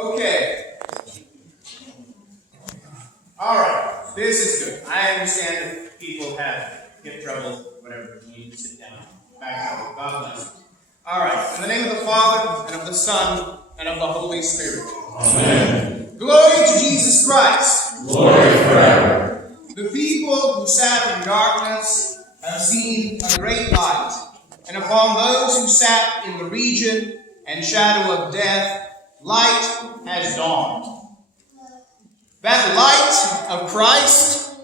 Okay. All right. This is good. I understand that people have hip trouble, whatever. You need to sit down. Back up. God bless you. All right. In the name of the Father, and of the Son, and of the Holy Spirit. Amen. Glory to Jesus Christ. Glory forever. The people who sat in darkness have seen a great light, and upon those who sat in the region and shadow of death, light has dawned. That light of Christ,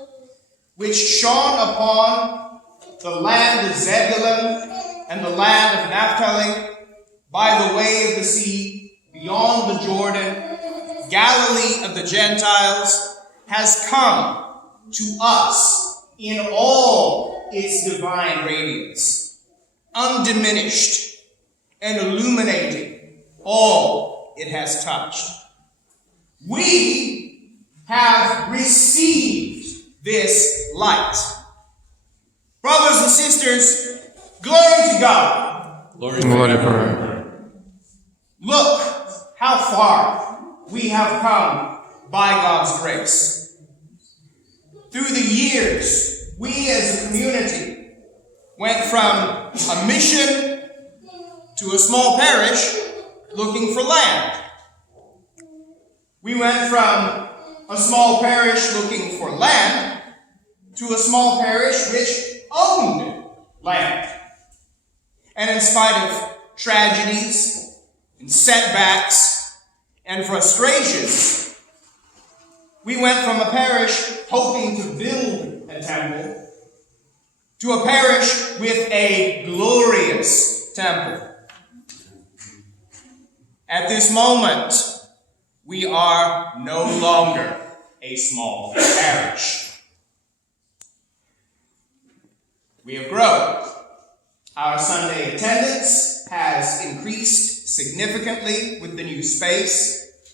which shone upon the land of Zebulun and the land of Naphtali, by the way of the sea, beyond the Jordan, Galilee of the Gentiles, has come to us in all its divine radiance, undiminished and illuminating all it has touched. We have received this light. Brothers and sisters, glory to God. Glory forever. Look how far we have come by God's grace. Through the years, we as a community went from a mission to a small parish looking for land. We went from a small parish looking for land to a small parish which owned land. And in spite of tragedies and setbacks and frustrations, we went from a parish hoping to build a temple to a parish with a glorious temple. At this moment, we are no longer a small parish. We have grown. Our Sunday attendance has increased significantly with the new space.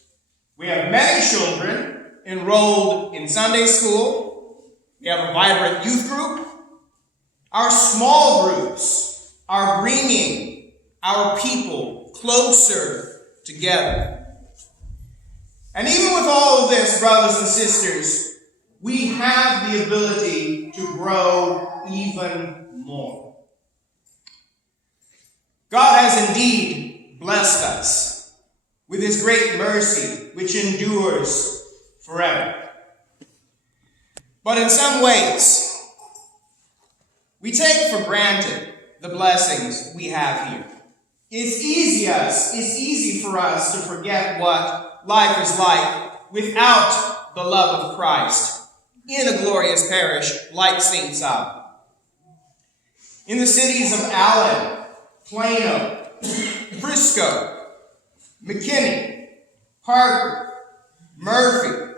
We have many children enrolled in Sunday school. We have a vibrant youth group. Our small groups are bringing our people closer together. And even with all of this, brothers and sisters, we have the ability to grow even more. God has indeed blessed us with his great mercy, which endures forever. But in some ways, we take for granted the blessings we have here. It's easy for us to forget what life is like without the love of Christ in a glorious parish like St. Sava. In the cities of Allen, Plano, Frisco, McKinney, Parker, Murphy,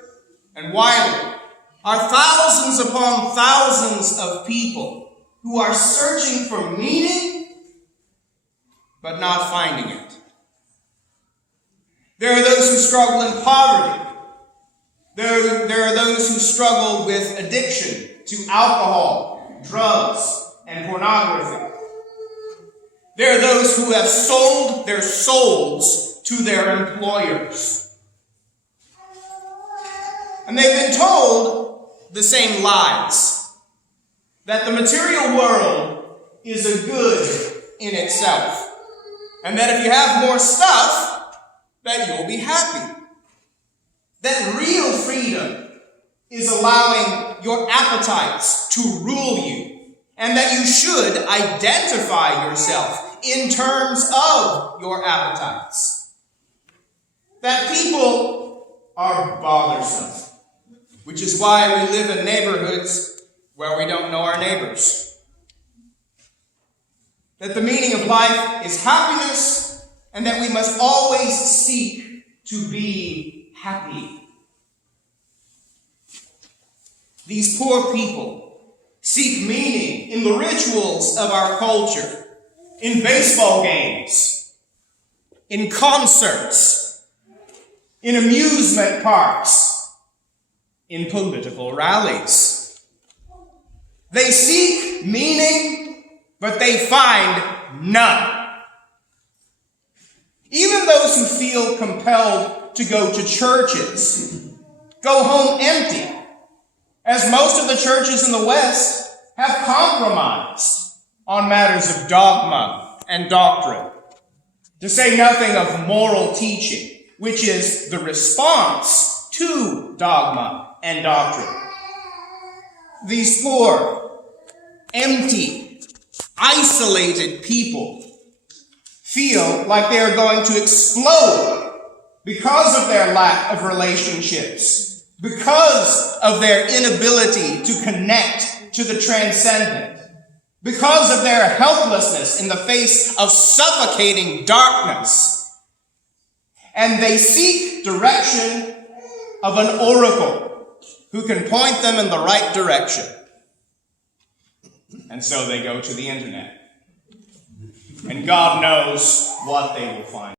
and Wiley are thousands upon thousands of people who are searching for meaning but not finding it. There are those who struggle in poverty. There are those who struggle with addiction to alcohol, drugs, and pornography. There are those who have sold their souls to their employers. And they've been told the same lies, that the material world is a good in itself, and that if you have more stuff, that you'll be happy. That real freedom is allowing your appetites to rule you, and that you should identify yourself in terms of your appetites. That people are bothersome, which is why we live in neighborhoods where we don't know our neighbors. That the meaning of life is happiness, and that we must always seek to be happy. These poor people seek meaning in the rituals of our culture, in baseball games, in concerts, in amusement parks, in political rallies. They seek meaning, but they find none. Even those who feel compelled to go to churches go home empty, as most of the churches in the West have compromised on matters of dogma and doctrine, to say nothing of moral teaching, which is the response to dogma and doctrine. These poor, empty, isolated people feel like they are going to explode because of their lack of relationships, because of their inability to connect to the transcendent, because of their helplessness in the face of suffocating darkness. And they seek direction of an oracle who can point them in the right direction. And so they go to the internet. And God knows what they will find.